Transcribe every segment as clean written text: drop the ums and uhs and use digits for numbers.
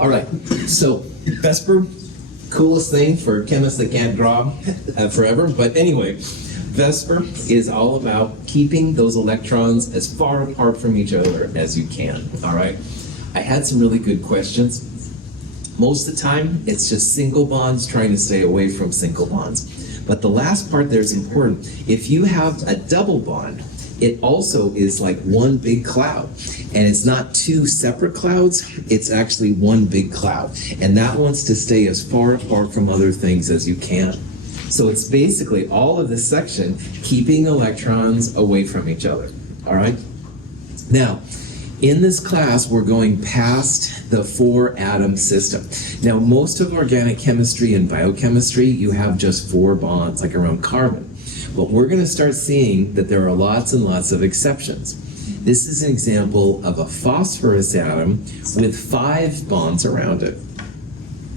All right, so VSEPR, coolest thing for chemists that can't draw forever. But anyway, VSEPR is all about keeping those electrons as far apart from each other as you can. All right, I had some really good questions. Most of the time, it's just single bonds trying to stay away from single bonds. But the last part there is important. If you have a double bond, it also is like one big cloud. And it's not two separate clouds, it's actually one big cloud. And that wants to stay as far apart from other things as you can. So it's basically all of this section keeping electrons away from each other. All right? Now, in this class, we're going past the 4-atom system. Now, most of organic chemistry and biochemistry, you have just 4 bonds, like around carbon. But we're going to start seeing that there are lots and lots of exceptions. This is an example of a phosphorus atom with 5 bonds around it.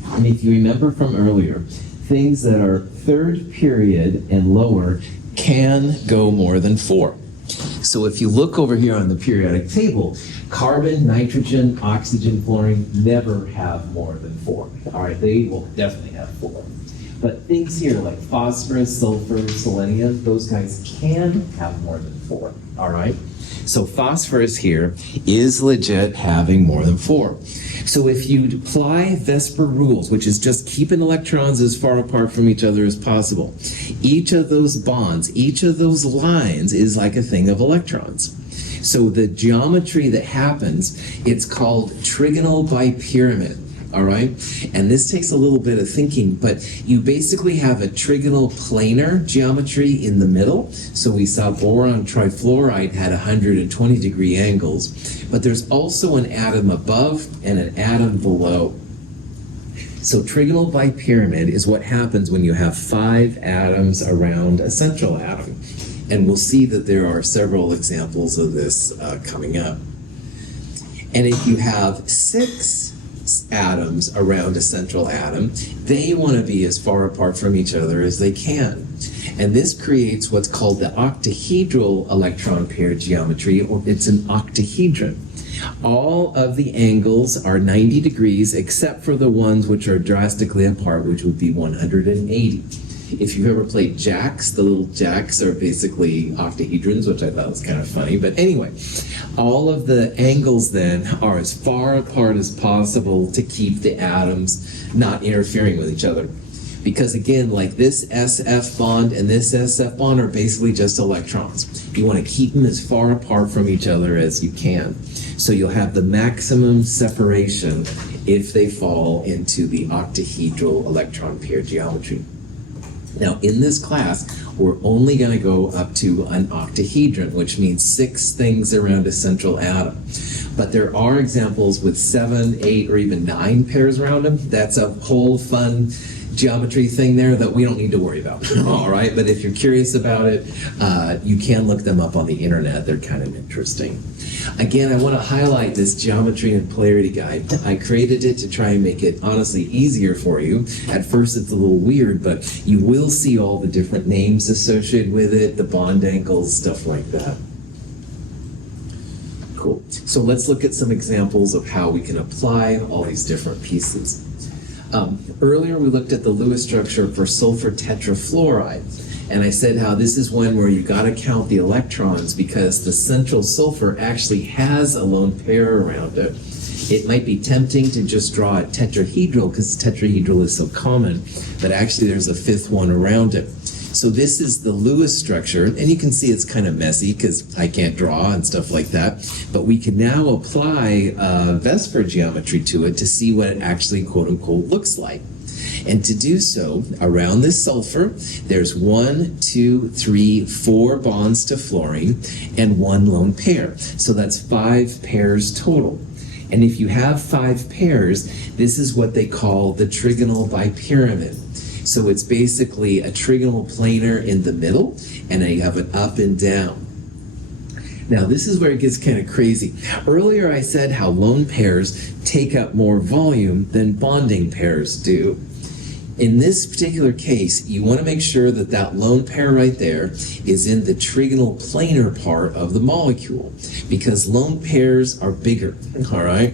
And if you remember from earlier, things that are 3rd period and lower can go more than 4. So if you look over here on the periodic table, carbon, nitrogen, oxygen, fluorine never have more than 4. All right, they will definitely have 4. But things here like phosphorus, sulfur, selenium, those guys can have more than 4. All right? So phosphorus here is legit having more than 4. So if you apply VSEPR rules, which is just keeping electrons as far apart from each other as possible, each of those bonds, each of those lines is like a thing of electrons. So the geometry that happens, it's called trigonal bipyramid. All right, and this takes a little bit of thinking, but you basically have a trigonal planar geometry in the middle. So we saw boron trifluoride had 120-degree angles, but there's also an atom above and an atom below. So trigonal bipyramid is what happens when you have 5 atoms around a central atom. And we'll see that there are several examples of this coming up. And if you have 6 atoms around a central atom, they want to be as far apart from each other as they can. And this creates what's called the octahedral electron pair geometry, or it's an octahedron. All of the angles are 90 degrees except for the ones which are drastically apart, which would be 180. If you've ever played jacks, the little jacks are basically octahedrons, which I thought was kind of funny. But anyway, all of the angles then are as far apart as possible to keep the atoms not interfering with each other. Because again, like this SF bond and this SF bond are basically just electrons. You want to keep them as far apart from each other as you can. So you'll have the maximum separation if they fall into the octahedral electron pair geometry. Now, in this class, we're only going to go up to an octahedron, which means 6 things around a central atom. But there are examples with 7, 8, or even 9 pairs around them. That's a whole fun geometry thing there that we don't need to worry about. All right, but if you're curious about it, you can look them up on the internet. They're kind of interesting. Again, I want to highlight this geometry and polarity guide. I created it to try and make it honestly easier for you. At first it's a little weird, but you will see all the different names associated with it, the bond angles, stuff like that. Cool. So let's look at some examples of how we can apply all these different pieces. Earlier we looked at the Lewis structure for sulfur tetrafluoride, and I said how this is one where you got to count the electrons because the central sulfur actually has a lone pair around it. It might be tempting to just draw a tetrahedral because tetrahedral is so common, but actually there's a 5th one around it. So this is the Lewis structure, and you can see it's kind of messy because I can't draw and stuff like that, but we can now apply VSEPR geometry to it to see what it actually quote-unquote looks like. And to do so, around this sulfur, there's 1, 2, 3, 4 bonds to fluorine and 1 lone pair. So that's 5 pairs total. And if you have 5 pairs, this is what they call the trigonal bipyramid. So it's basically a trigonal planar in the middle, and then you have an up and down. Now, this is where it gets kind of crazy. Earlier I said how lone pairs take up more volume than bonding pairs do. in this particular case, you want to make sure that that lone pair right there is in the trigonal planar part of the molecule, because lone pairs are bigger, all right?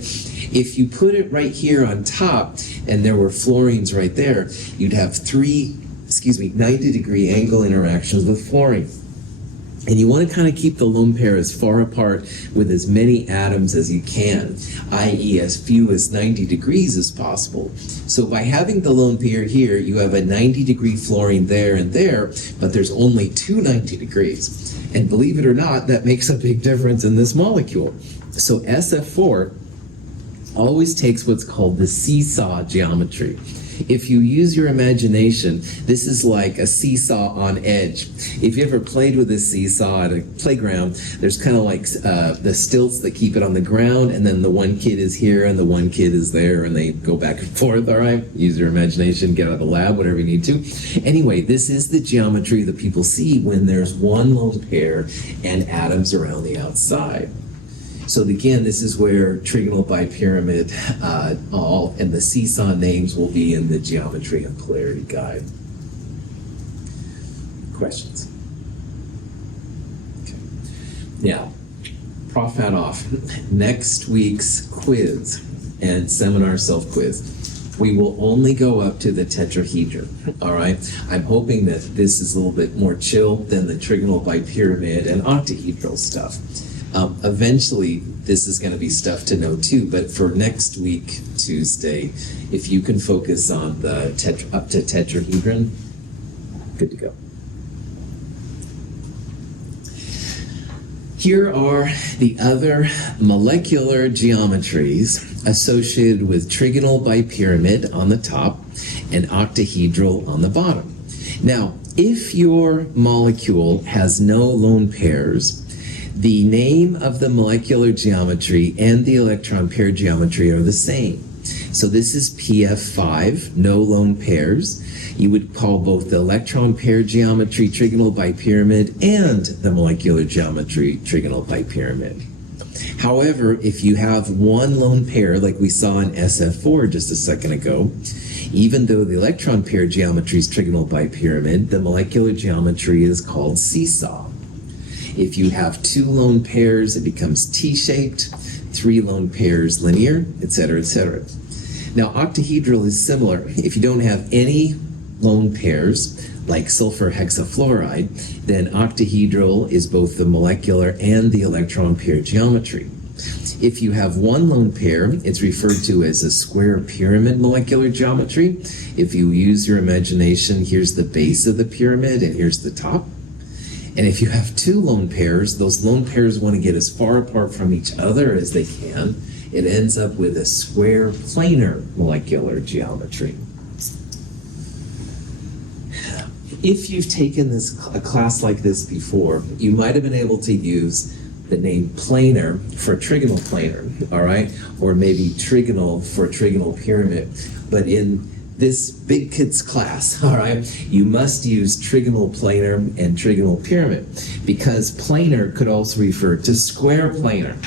If you put it right here on top and there were fluorines right there, you'd have 90-degree angle interactions with fluorine. And you want to kind of keep the lone pair as far apart with as many atoms as you can, i.e. as few as 90 degrees as possible. So by having the lone pair here, you have a 90-degree fluorine there and there, but there's only two 90 degrees. And believe it or not, that makes a big difference in this molecule. So SF4 always takes what's called the seesaw geometry. If you use your imagination, this is like a seesaw on edge. If you ever played with a seesaw at a playground, there's kind of like the stilts that keep it on the ground, and then the one kid is here and the one kid is there, and they go back and forth, all right? Use your imagination, get out of the lab, whatever you need to. Anyway, this is the geometry that people see when there's one lone pair and atoms around the outside. So again, this is where trigonal bipyramid and the seesaw names will be in the geometry and polarity guide. Questions? Okay. Now, Prof hat off. Next week's quiz and seminar self-quiz, we will only go up to the tetrahedron, all right? I'm hoping that this is a little bit more chill than the trigonal bipyramid and octahedral stuff. Eventually, this is going to be stuff to know too, but for next week, Tuesday, if you can focus on the up to tetrahedron, good to go. Here are the other molecular geometries associated with trigonal bipyramid on the top and octahedral on the bottom. Now, if your molecule has no lone pairs, the name of the molecular geometry and the electron pair geometry are the same. So this is PF5, no lone pairs. You would call both the electron pair geometry trigonal bipyramid and the molecular geometry trigonal bipyramid. However, if you have one lone pair, like we saw in SF4 just a second ago, even though the electron pair geometry is trigonal bipyramid, the molecular geometry is called seesaw. If you have two lone pairs, it becomes T-shaped, three lone pairs linear, etc., etc. Now, octahedral is similar. If you don't have any lone pairs, like sulfur hexafluoride, then octahedral is both the molecular and the electron pair geometry. If you have one lone pair, it's referred to as a square pyramid molecular geometry. If you use your imagination, here's the base of the pyramid and here's the top. And if you have two lone pairs, those lone pairs want to get as far apart from each other as they can. It ends up with a square planar molecular geometry. If you've taken a class like this before, you might have been able to use the name planar for trigonal planar, all right? Or maybe trigonal for trigonal pyramid. But in this big kids class, all right, you must use trigonal planar and trigonal pyramid, because planar could also refer to square planar.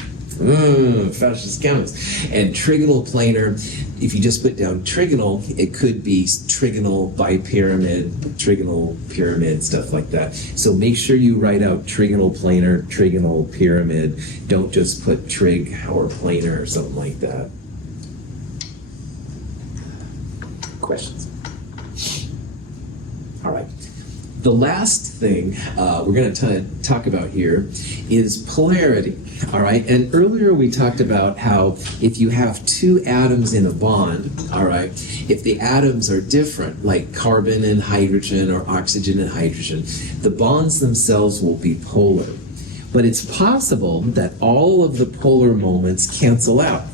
Fascist chemists. And trigonal planar, if you just put down trigonal, it could be trigonal bipyramid, trigonal pyramid, stuff like that. So make sure you write out trigonal planar, trigonal pyramid. Don't just put trig or planar or something like that. Questions? All right. The last thing we're going to talk about here is polarity. All right. And earlier we talked about how if you have two atoms in a bond, all right, if the atoms are different, like carbon and hydrogen or oxygen and hydrogen, the bonds themselves will be polar. But it's possible that all of the polar moments cancel out.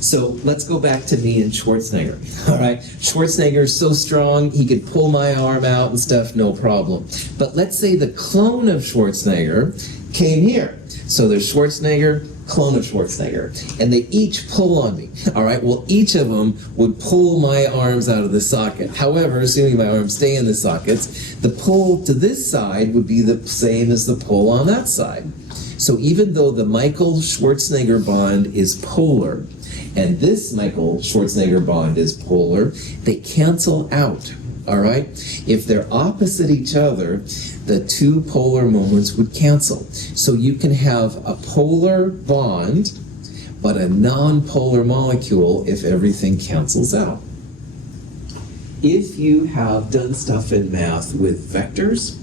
So let's go back to me and Schwarzenegger. All right, Schwarzenegger is so strong, he could pull my arm out and stuff, no problem. But let's say the clone of Schwarzenegger came here. So there's Schwarzenegger, clone of Schwarzenegger, and they each pull on me. All right, well, each of them would pull my arms out of the socket. However, assuming my arms stay in the sockets, the pull to this side would be the same as the pull on that side. So even though the Michael-Schwarzenegger bond is polar, and this Michael Schwarzenegger bond is polar. They cancel out, all right? If they're opposite each other, the two polar moments would cancel. So you can have a polar bond, but a non-polar molecule if everything cancels out. If you have done stuff in math with vectors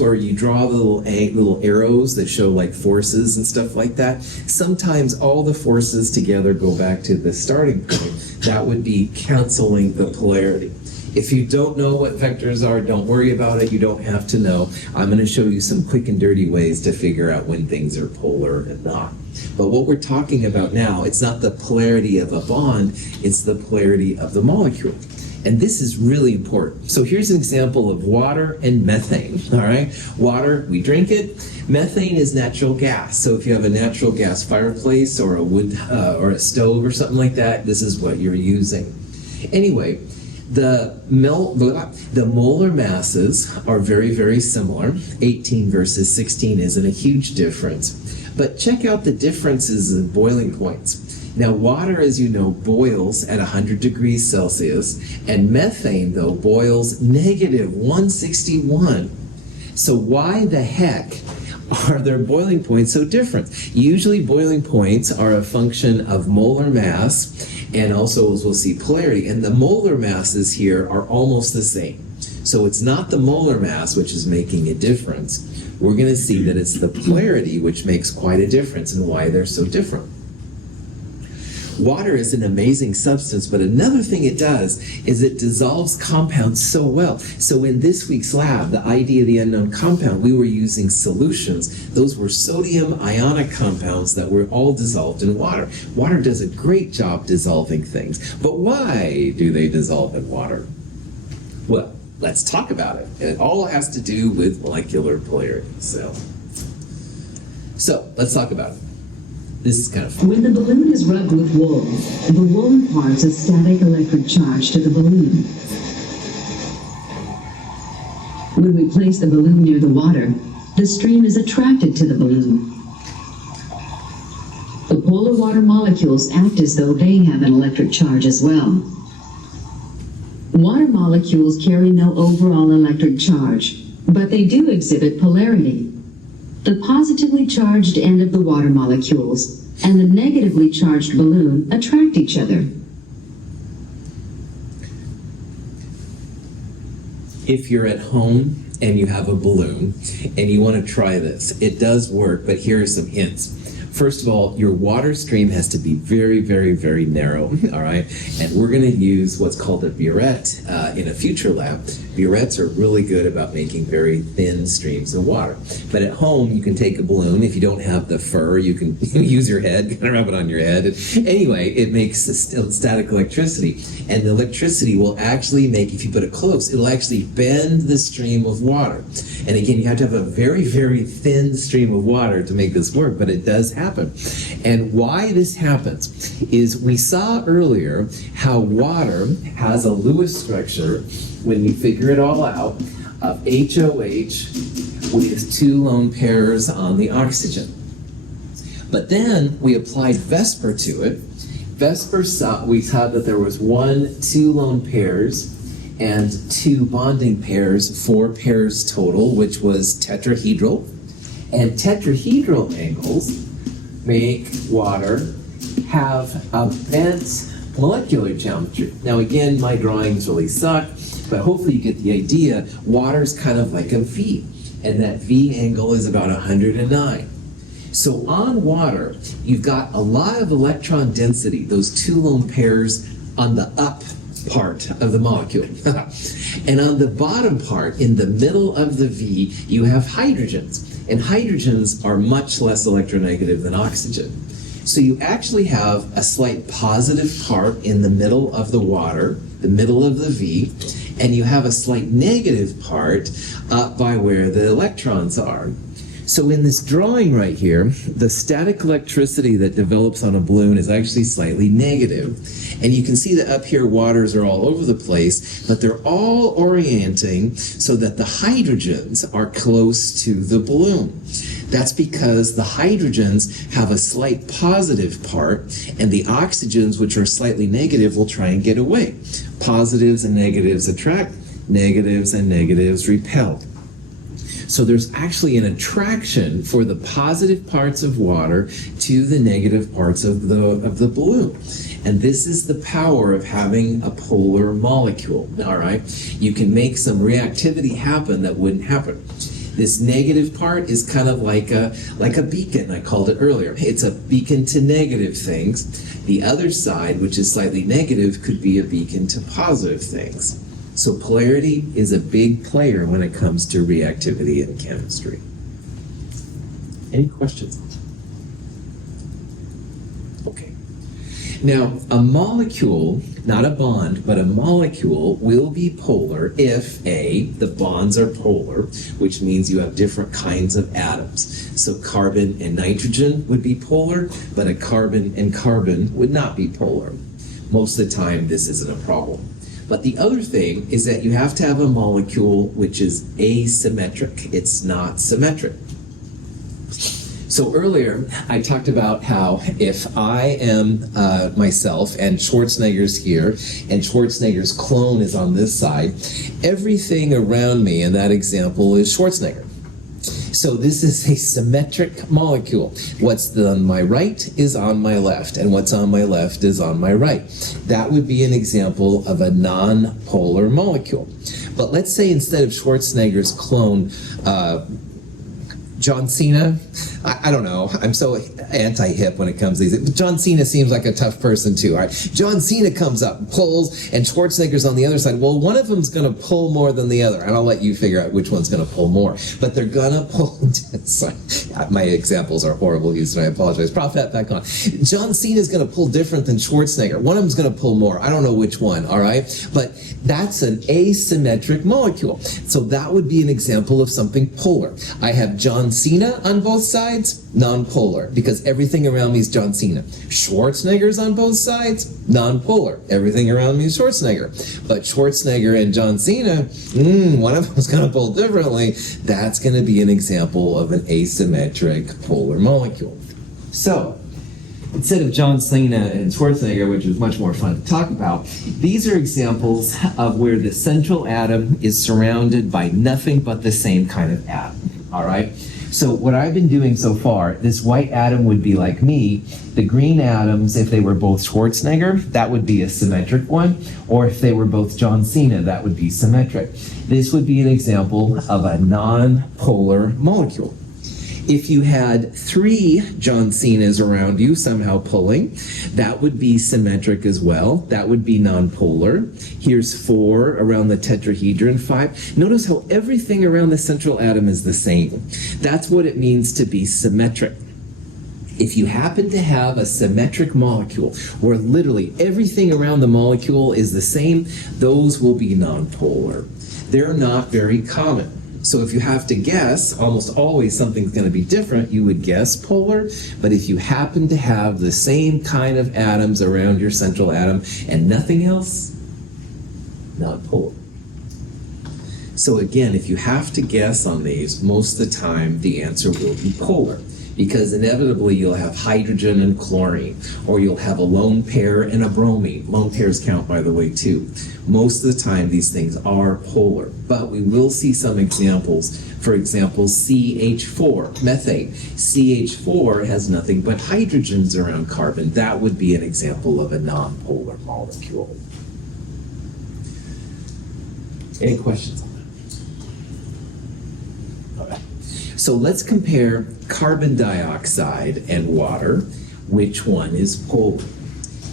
where you draw the little arrows that show like forces and stuff like that, sometimes all the forces together go back to the starting point. That would be canceling the polarity. If you don't know what vectors are, don't worry about it. You don't have to know. I'm going to show you some quick and dirty ways to figure out when things are polar and not. But what we're talking about now, it's not the polarity of a bond, it's the polarity of the molecule. And this is really important. So here's an example of water and methane, all right? Water, we drink it. Methane is natural gas. So if you have a natural gas fireplace or a wood or a stove or something like that, this is what you're using. Anyway, the molar masses are very, very similar. 18 versus 16 isn't a huge difference. But check out the differences in boiling points. Now, water, as you know, boils at 100 degrees Celsius, and methane, though, boils negative 161. So why the heck are their boiling points so different? Usually boiling points are a function of molar mass, and also, as we'll see, polarity. And the molar masses here are almost the same. So it's not the molar mass which is making a difference. We're going to see that it's the polarity which makes quite a difference and why they're so different. Water is an amazing substance, but another thing it does is it dissolves compounds so well. So in this week's lab, the idea of the unknown compound, we were using solutions. Those were sodium ionic compounds that were all dissolved in water. Water does a great job dissolving things. But why do they dissolve in water? Well, let's talk about it. And it all has to do with molecular polarity. So let's talk about it. This is kind of fun. When the balloon is rubbed with wool, the wool imparts a static electric charge to the balloon. When we place the balloon near the water, the stream is attracted to the balloon. The polar water molecules act as though they have an electric charge as well. Water molecules carry no overall electric charge, but they do exhibit polarity. The positively charged end of the water molecules and the negatively charged balloon attract each other. If you're at home and you have a balloon and you want to try this, it does work, but here are some hints. First of all, your water stream has to be very, very, very narrow, all right? And we're going to use what's called a burette in a future lab. Burettes are really good about making very thin streams of water. But at home, you can take a balloon. If you don't have the fur, you can use your head, kind of rub it on your head. Anyway, it makes static electricity. And the electricity will actually make, if you put it close, it'll actually bend the stream of water. And again, you have to have a very, very thin stream of water to make this work, but it does happen. And why this happens is we saw earlier how water has a Lewis structure, when we figure it all out, of HOH with two lone pairs on the oxygen. But then we applied VSEPR to it. We saw that there was two lone pairs and two bonding pairs, 4 pairs total, which was tetrahedral. And tetrahedral angles make water have a bent molecular geometry. Now again, my drawings really suck, but hopefully you get the idea. Water's kind of like a V, and that V angle is about 109. So on water, you've got a lot of electron density, those two lone pairs on the up part of the molecule. And on the bottom part, in the middle of the V, you have hydrogens. And hydrogens are much less electronegative than oxygen. So you actually have a slight positive part in the middle of the water, the middle of the V, and you have a slight negative part up by where the electrons are. So in this drawing right here, the static electricity that develops on a balloon is actually slightly negative. And you can see that up here waters are all over the place, but they're all orienting so that the hydrogens are close to the balloon. That's because the hydrogens have a slight positive part, and the oxygens, which are slightly negative, will try and get away. Positives and negatives attract, negatives and negatives repel. So there's actually an attraction for the positive parts of water to the negative parts of the balloon. And this is the power of having a polar molecule, all right? You can make some reactivity happen that wouldn't happen. This negative part is kind of like a beacon, I called it earlier. It's a beacon to negative things. The other side, which is slightly negative, could be a beacon to positive things. So polarity is a big player when it comes to reactivity in chemistry. Any questions? Okay. Now, a molecule, not a bond, but a molecule will be polar if A, the bonds are polar, which means you have different kinds of atoms. So carbon and nitrogen would be polar, but a carbon and carbon would not be polar. Most of the time, this isn't a problem. But the other thing is that you have to have a molecule which is asymmetric. It's not symmetric. So earlier, I talked about how if I am myself and Schwarzenegger's here and Schwarzenegger's clone is on this side, everything around me in that example is Schwarzenegger. So this is a symmetric molecule. What's on my right is on my left, and what's on my left is on my right. That would be an example of a non-polar molecule. But let's say instead of Schwarzenegger's clone, John Cena, I don't know, I'm so anti-hip when it comes to these. John Cena seems like a tough person too, all right? John Cena comes up and pulls, and Schwarzenegger's on the other side. Well, one of them's going to pull more than the other, and I'll let you figure out which one's going to pull more. But they're going to pull. My examples are horrible, Houston, I apologize. Prop that back on. John Cena's going to pull different than Schwarzenegger. One of them's going to pull more. I don't know which one, all right? But that's an asymmetric molecule. So that would be an example of something polar. I have John Cena on both sides, non-polar, because everything around me is John Cena. Schwarzenegger's on both sides, non-polar. Everything around me is Schwarzenegger. But Schwarzenegger and John Cena, one of them's going to pull differently. That's going to be an example of an asymmetric polar molecule. So, instead of John Cena and Schwarzenegger, which is much more fun to talk about, these are examples of where the central atom is surrounded by nothing but the same kind of atom, all right? So what I've been doing so far, this white atom would be like me. The green atoms, if they were both Schwarzenegger, that would be a symmetric one. Or if they were both John Cena, that would be symmetric. This would be an example of a non-polar molecule. If you had 3 John Cenas around you somehow pulling, that would be symmetric as well. That would be nonpolar. Here's 4 around the tetrahedron, 5. Notice how everything around the central atom is the same. That's what it means to be symmetric. If you happen to have a symmetric molecule where literally everything around the molecule is the same, those will be nonpolar. They're not very common. So if you have to guess, almost always something's going to be different, you would guess polar. But if you happen to have the same kind of atoms around your central atom and nothing else, not polar. So again, if you have to guess on these, most of the time the answer will be polar. Because inevitably you'll have hydrogen and chlorine, or you'll have a lone pair and a bromine. Lone pairs count, by the way, too. Most of the time these things are polar, but we will see some examples. For example, CH4, methane. CH4 has nothing but hydrogens around carbon. That would be an example of a nonpolar molecule. Any questions on that? All right. So let's compare carbon dioxide and water. Which one is polar?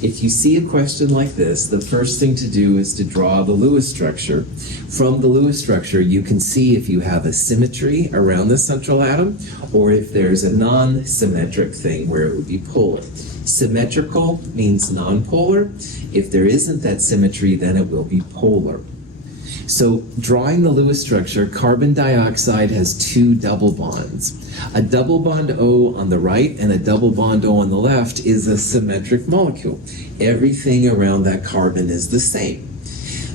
If you see a question like this, the first thing to do is to draw the Lewis structure. From the Lewis structure, you can see if you have a symmetry around the central atom or if there's a non-symmetric thing where it would be polar. Symmetrical means nonpolar. If there isn't that symmetry, then it will be polar. So drawing the Lewis structure, carbon dioxide has 2 double bonds. A double bond O on the right and a double bond O on the left is a symmetric molecule. Everything around that carbon is the same.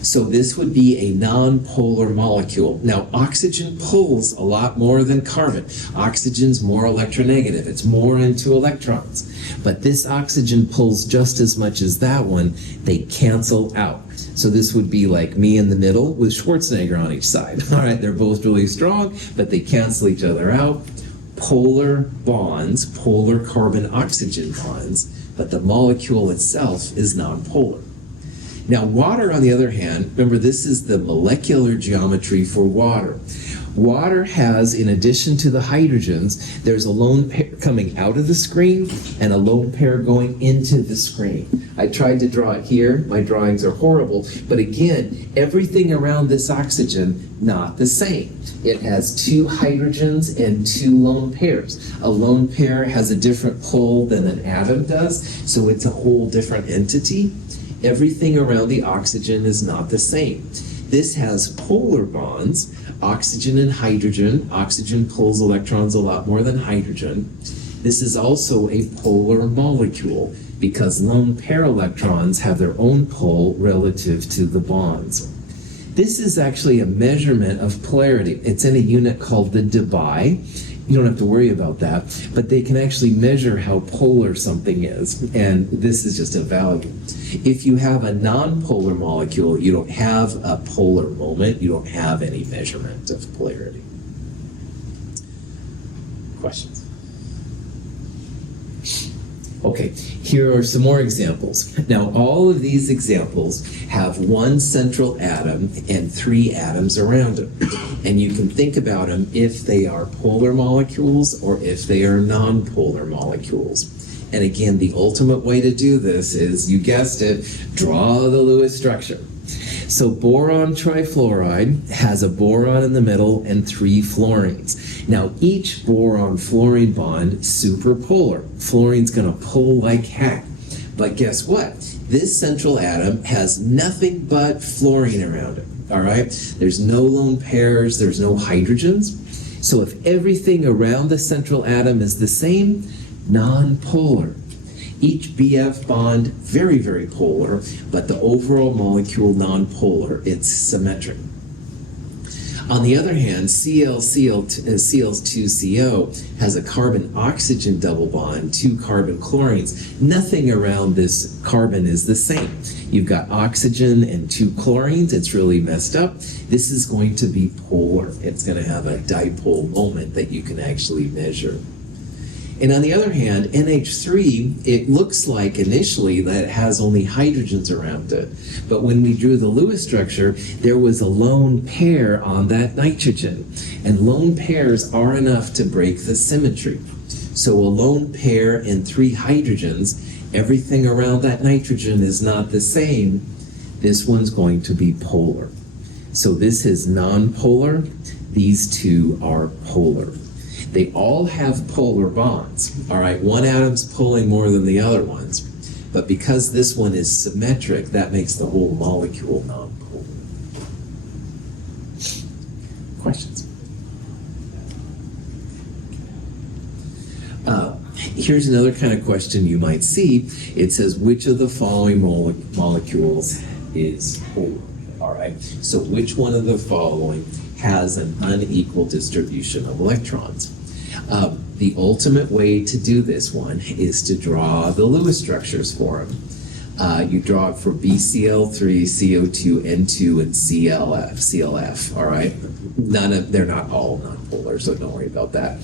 So this would be a nonpolar molecule. Now, oxygen pulls a lot more than carbon. Oxygen's more electronegative. It's more into electrons. But this oxygen pulls just as much as that one. They cancel out. So this would be like me in the middle with Schwarzenegger on each side. All right, they're both really strong, but they cancel each other out. Polar bonds, polar carbon-oxygen bonds, but the molecule itself is nonpolar. Now, water, on the other hand, remember, this is the molecular geometry for water. Water has, in addition to the hydrogens, there's a lone pair coming out of the screen and a lone pair going into the screen. I tried to draw it here. My drawings are horrible. But again, everything around this oxygen, not the same. It has 2 hydrogens and 2 lone pairs. A lone pair has a different pull than an atom does, so it's a whole different entity. Everything around the oxygen is not the same. This has polar bonds, oxygen and hydrogen. Oxygen pulls electrons a lot more than hydrogen. This is also a polar molecule because lone pair electrons have their own pull relative to the bonds. This is actually a measurement of polarity. It's in a unit called the dBi. You don't have to worry about that, but they can actually measure how polar something is, and this is just a value. If you have a nonpolar molecule, you don't have a polar moment, you don't have any measurement of polarity. Questions? Okay, here are some more examples. Now, all of these examples have one central atom and 3 atoms around them. And you can think about them if they are polar molecules or if they are nonpolar molecules. And again, the ultimate way to do this is, you guessed it, draw the Lewis structure. So boron trifluoride has a boron in the middle and 3 fluorines. Now each boron-fluorine bond superpolar. Fluorine's going to pull like heck. But guess what? This central atom has nothing but fluorine around it. All right? There's no lone pairs, there's no hydrogens. So if everything around the central atom is the same, nonpolar. Each BF bond, very, very polar, but the overall molecule nonpolar. It's symmetric. On the other hand, Cl2CO has a carbon-oxygen double bond, 2 carbon chlorines. Nothing around this carbon is the same. You've got oxygen and 2 chlorines. It's really messed up. This is going to be polar. It's going to have a dipole moment that you can actually measure. And on the other hand, NH3, it looks like initially that it has only hydrogens around it. But when we drew the Lewis structure, there was a lone pair on that nitrogen. And lone pairs are enough to break the symmetry. So a lone pair and 3 hydrogens, everything around that nitrogen is not the same. This one's going to be polar. So this is nonpolar. These 2 are polar. They all have polar bonds. All right, one atom's pulling more than the other ones. But because this one is symmetric, that makes the whole molecule nonpolar. Questions? Here's another kind of question you might see. It says, which of the following molecules is polar? All right, so which one of the following has an unequal distribution of electrons? The ultimate way to do this one is to draw the Lewis structures for them. You draw it for BCl3, CO2, N2, and CLF, all right? They're not all nonpolar, so don't worry about that.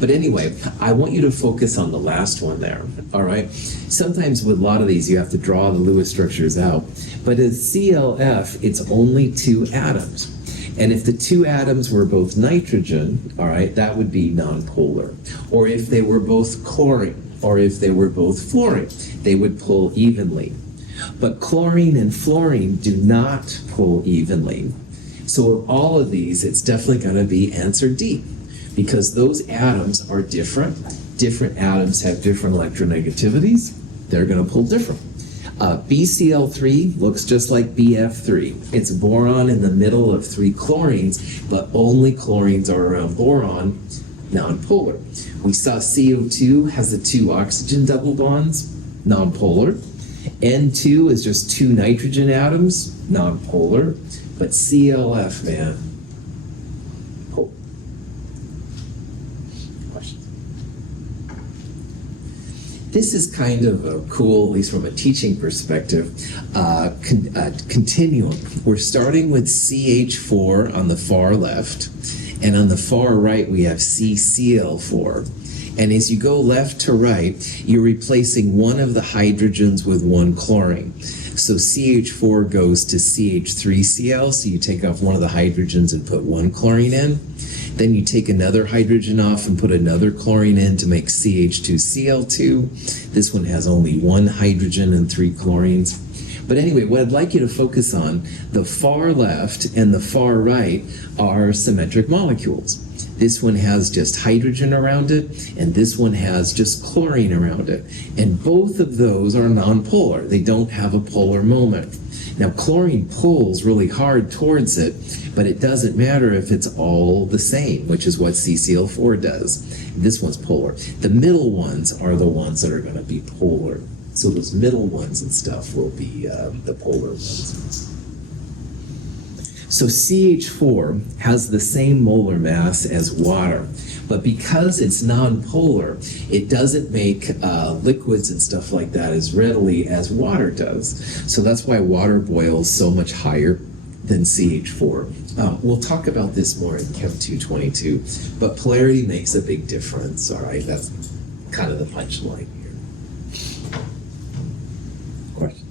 But anyway, I want you to focus on the last one there, all right? Sometimes with a lot of these, you have to draw the Lewis structures out. But as CLF, it's only 2 atoms. And if the 2 atoms were both nitrogen, all right, that would be nonpolar. Or if they were both chlorine, or if they were both fluorine, they would pull evenly. But chlorine and fluorine do not pull evenly. So of all of these, it's definitely going to be answer D, because those atoms are different. Different atoms have different electronegativities. They're going to pull different. BCl3 looks just like BF3. It's boron in the middle of 3 chlorines, but only chlorines are around boron, nonpolar. We saw CO2 has the 2 oxygen double bonds, nonpolar. N2 is just 2 nitrogen atoms, nonpolar, but CLF, man, polar. Questions? This is kind of a cool, at least from a teaching perspective, continuum. We're starting with CH4 on the far left, and on the far right we have CCl4. And as you go left to right, you're replacing one of the hydrogens with one chlorine. So CH4 goes to CH3Cl, so you take off one of the hydrogens and put one chlorine in. Then you take another hydrogen off and put another chlorine in to make CH2Cl2. This one has only one hydrogen and 3 chlorines. But anyway, what I'd like you to focus on, the far left and the far right are symmetric molecules. This one has just hydrogen around it, and this one has just chlorine around it. And both of those are nonpolar. They don't have a polar moment. Now, chlorine pulls really hard towards it, but it doesn't matter if it's all the same, which is what CCl4 does. This one's polar. The middle ones are the ones that are going to be polar. So those middle ones and stuff will be the polar ones. So CH4 has the same molar mass as water, but because it's nonpolar, it doesn't make liquids and stuff like that as readily as water does. So that's why water boils so much higher than CH4. We'll talk about this more in Chem 222, but polarity makes a big difference, all right? That's kind of the punchline here. Question?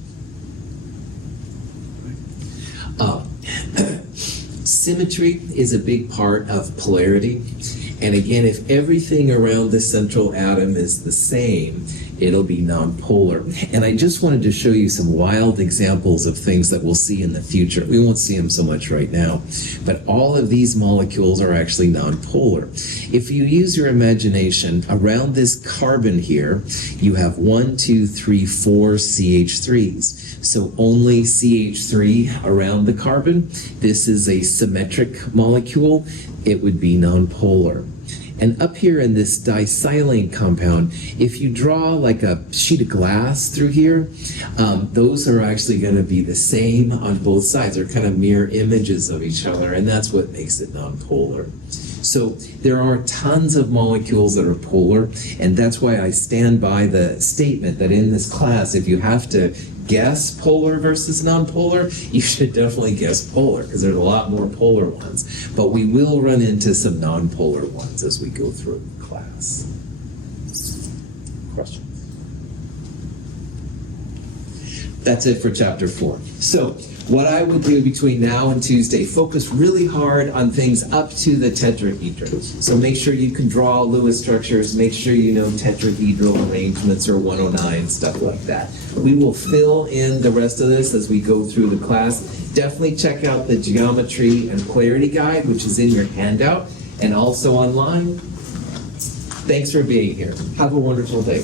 Symmetry is a big part of polarity. And again, if everything around the central atom is the same, it'll be nonpolar. And I just wanted to show you some wild examples of things that we'll see in the future. We won't see them so much right now, but all of these molecules are actually nonpolar. If you use your imagination, around this carbon here, you have 1, 2, 3, 4 CH3s. So only CH3 around the carbon. This is a symmetric molecule. It would be nonpolar. And up here in this disilane compound, if you draw like a sheet of glass through here, those are actually going to be the same on both sides. They're kind of mirror images of each other, and that's what makes it nonpolar. So there are tons of molecules that are polar, and that's why I stand by the statement that in this class, if you have to guess polar versus nonpolar, you should definitely guess polar, because there's a lot more polar ones. But we will run into some nonpolar ones as we go through the class. Questions? That's it for chapter 4. So what I would do between now and Tuesday, focus really hard on things up to the tetrahedron. So make sure you can draw Lewis structures, make sure you know tetrahedral arrangements or 109, stuff like that. We will fill in the rest of this as we go through the class. Definitely check out the geometry and polarity guide, which is in your handout and also online. Thanks for being here. Have a wonderful day.